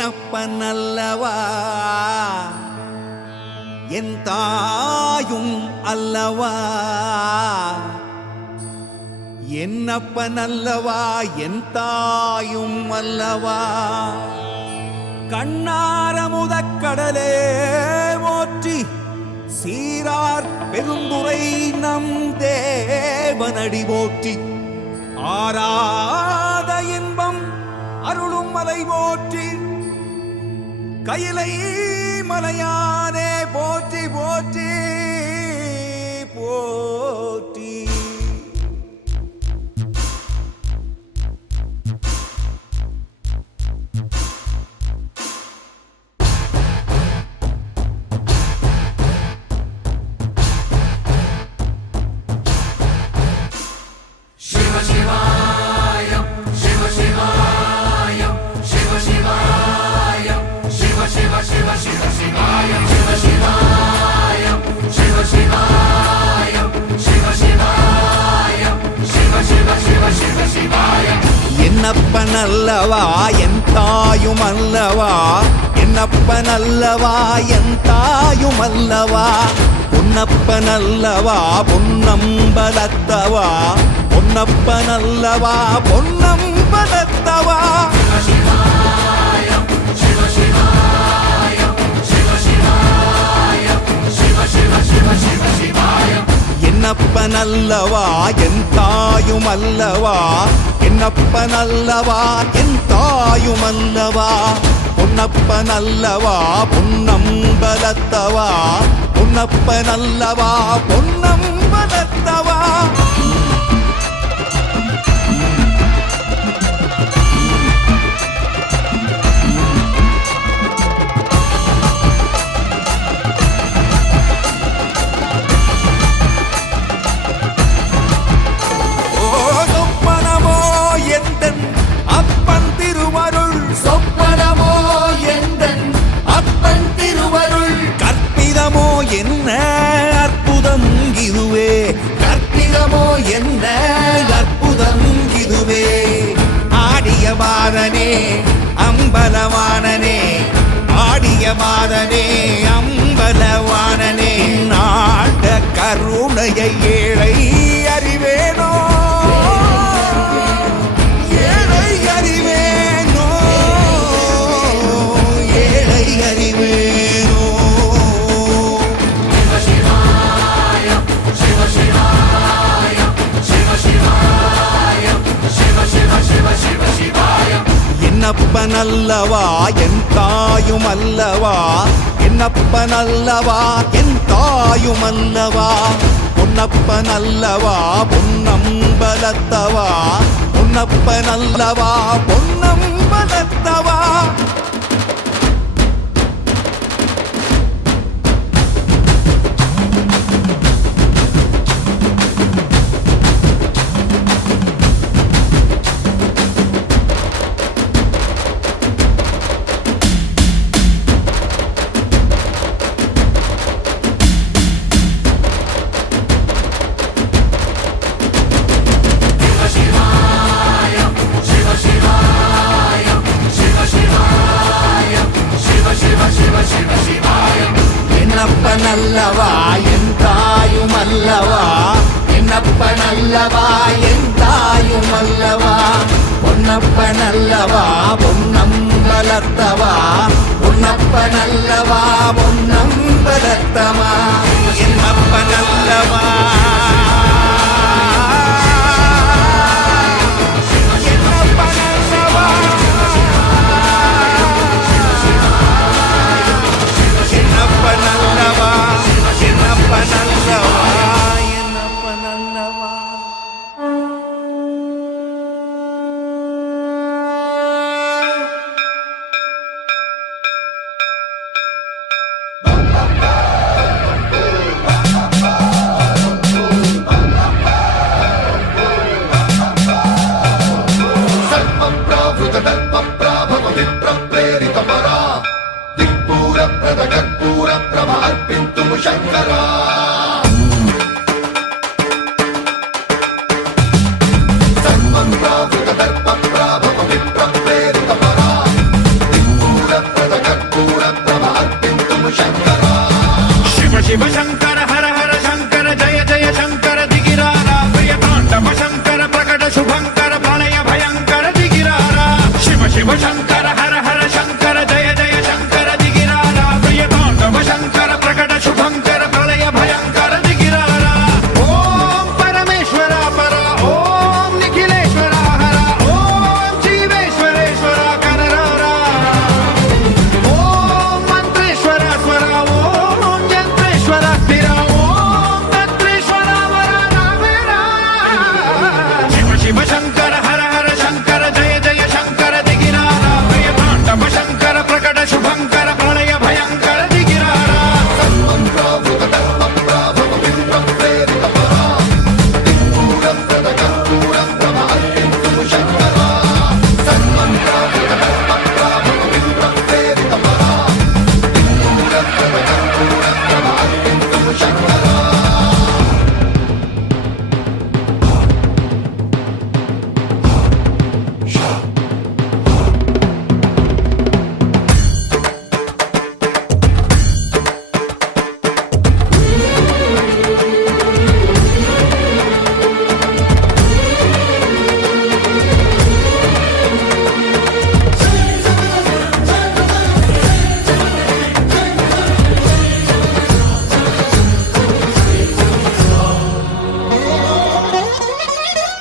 என்னப்பனல்லவா என் தாயும் அல்லவா, என்னப்பனல்லவா என் தாயும் அல்லவா. கண்ணாரமுதக்கடலே போற்றி சீரார் பெருந்துரை நம் தேவனடி போற்றி, ஆராத இன்பம் அருளும் மலை போற்றி, கையிலை மலையானே போற்றி போற்றி போற்றி. என்னப்பனல்லவா என் தாயும் அல்லவா, என்னப்பனல்லவா என் தாயும் அல்லவா, பொன்னப்பனல்லவா பொன்னம்பலத்தவா, பொன்னப்பனல்லவா பொன்னம்பலத்தவா. என்னப்பனல்லவா என் தாயும் அல்லவா, என்னப்பனல்லவா என் தாயும் அல்லவா, பொன்னப்பனல்லவா பொன்னம்பலத்தவா, பொன்னப்பனல்லவா பொன்னம்பலத்தவா. என்ன அற்புதம் இதுவே, கற்பிதமோ என்ன அற்புதம் இதுவே. ஆடிய மாதனே அம்பலவானனே, ஆடிய மாதனே அம்பலவானனே, நாட கருணையை ஏழை அறிவேனோ, ஏழை அறிவேனோ, ஏழை அறிவேனோ. என்னப்பனல்லவா என் தாயும் அல்லவா, என்னப்பனல்லவா என் தாயும் அல்லவா, பொன்னப்பனல்லவா பொன்னம்பலத்தவா, பொன்னப்பனல்லவா பொன்னம்பலத்தவா. என்னப்பனல்லவா என் தாயும் அல்லவா, என்னப்பனல்லவா என் தாயும் அல்லவா, பொன்னப்பனல்லவா பொன்னம்பலத்தவா, பொன்னப்பனல்லவா பொன்னம்பலத்தவா. என்னப்பனல்லவா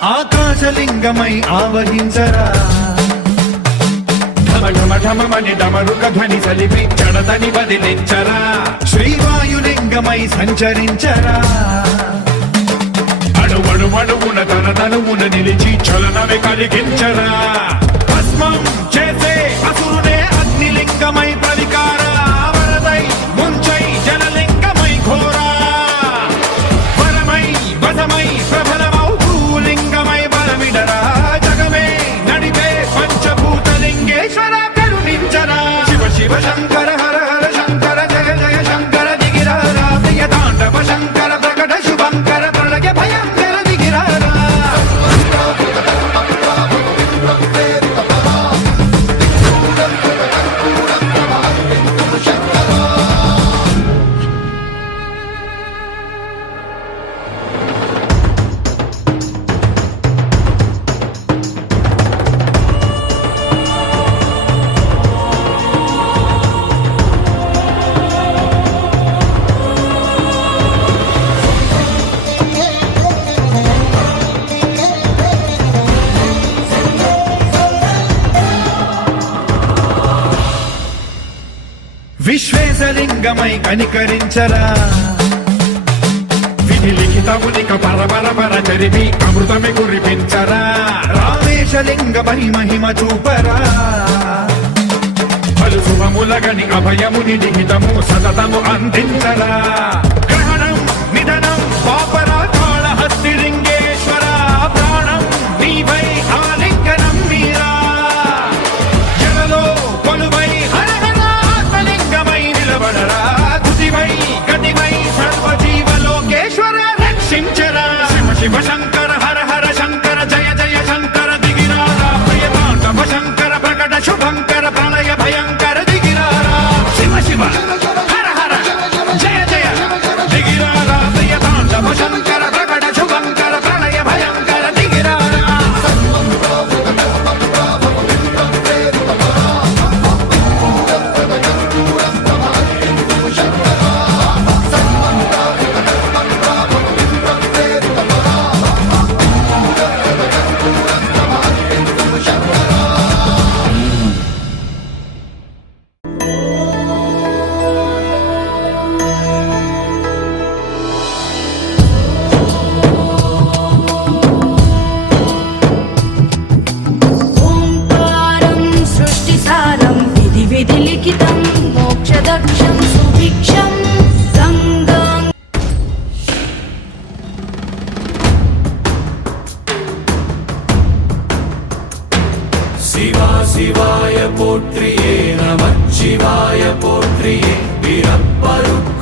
ఆకాశలింగమై ఆవహించరా ఢమఢమని డమరుక ధ్వని సలిపి జడతని వదిలించరా శ్రీవాయులింగమై సంచరించరా అణువణువున తన తనువున నిలిచి చలనమే కలిగించరా భస్మం చేసే అసురునే అగ్నిలింగమై ప్రవికారా వరదై ముంచై జలలింగమై ఘోరా వరమై వసమై ప్రబలమౌ భూలింగమై బలమిడరా జగమే నడిపే పంచభూతలింగేశ్వర కరుణించరా శివ శివ శంకర హర హర శంకర జయ జయ శంకర దిగిరారా ప్రియ తాండవ శంకర ప్రకట శుభంకర ప్రళయ భయంకర దిగిరారా విశ్వేశలింగమై కనికరించరా విధి లిఖితమునిక పరపర జరిపి అమృతమే కురిపించరా రామేశలింగమై మహిమ చూపరా పలు శుభములగని అభయముని లిఖితము సతతము అందించరా గ్రహణం నిధనం పాపరా కాళహస్తి లింగేశ్వర ప్రాణం నీవై ఆలింగనం మీరా జలలో కొలువై హర హర ఆత్మలింగమై నిలబడరా తుదివై గతివై సర్వజీవలోకేశ్వర రక్షించరా శివ శివ శంకర హర హర శంకర జయ జయ శంకర దిగిరారా ప్రియ తాండవ శంకర ప్రకట శుభంకర ప్రళయ భయంకర దిగిరారా శివ శివ హర హర జయ జయ దిగిరారా ప్రియ తాండవ శంకర ప్రకట శుభంకర ప్రళయ భయంకర దిగిరారా ఓంకారం సృష్టిసారం విధి విధి లిఖితం మోక్షదక్షం సుభిక్షం గంగాం சிவா சிவாய போற்றியே நமச்சிவாய போற்றியே பிறப்பருக்கும்